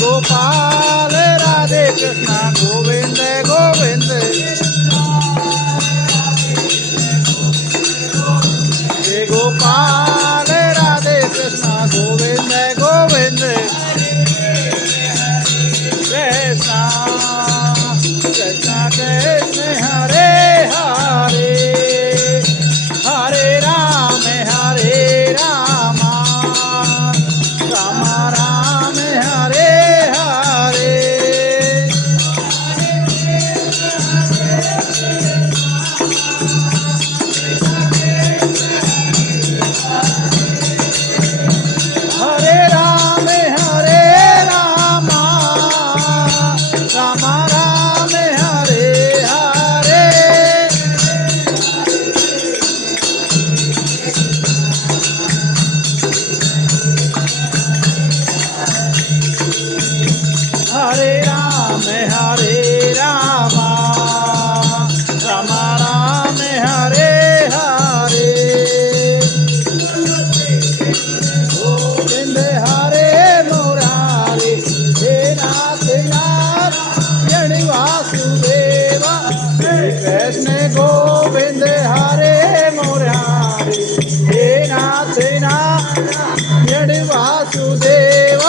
गोपाल राधे कृष्ण गोविंद गोविंद हे गोपाल राधे कृष्ण गोविंद गोविंद कृष्ण कृष्ण कृष्ण हरे हरे हरे राम राम राम हरे हरे हरे राम राम राम हरे हरे हरे राम राम राम हरे हरे गोविंद हरे मुरारी हे नाथ नारायण वासुदेव कृष्ण गोविंद हरे मुरारी हे नाथ नारायण वासुदेव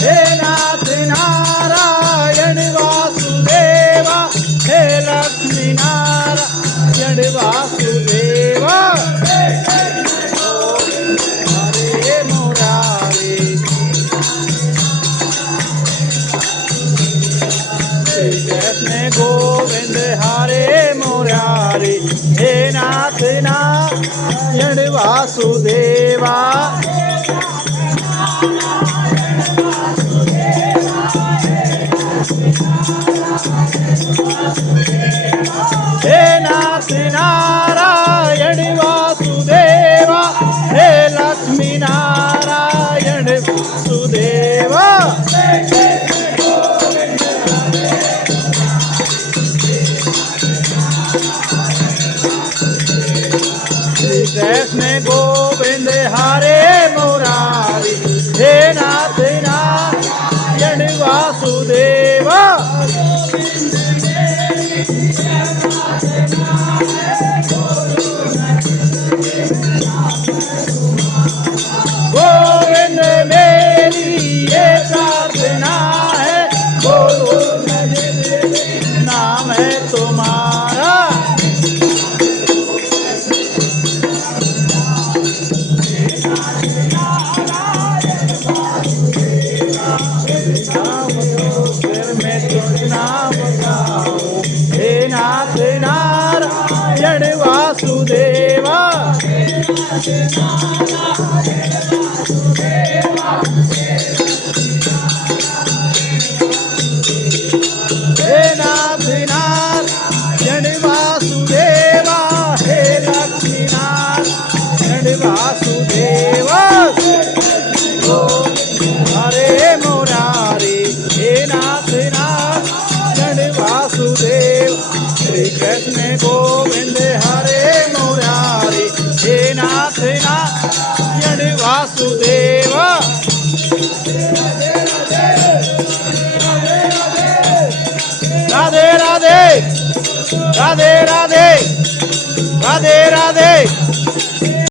हे नाथ नारायण वासुदेव हे लक्ष्मी नारायण वासुदेव हरे मुरारी श्री कृष्ण गोविंद हरे मुरारी हे नाथ नारायण वासुदेवा हे नाथ नारायण वासुदेवा हे लक्ष्मी नारायण वासुदेवा श्री कृष्ण गोविंद हरे मुरारी हे नाथ नारायण वासुदेवा गोविंद मेरी ये प्रार्थना है बोलो नाम है तुम्हारा फिर मैं तुझ नाम गाऊं हे नाथ नारायण वासुदेवा हे नाथ नारायण वासुदेवा हे लक्ष्मी नारायण वासुदेवा हरे मुरारी हे नाथ नारायण वासुदेव श्री कृष्ण गोविंद हरे मुरारी हे नाथ नारायण वासुदेव राधे राधे राधे राधे राधे राधे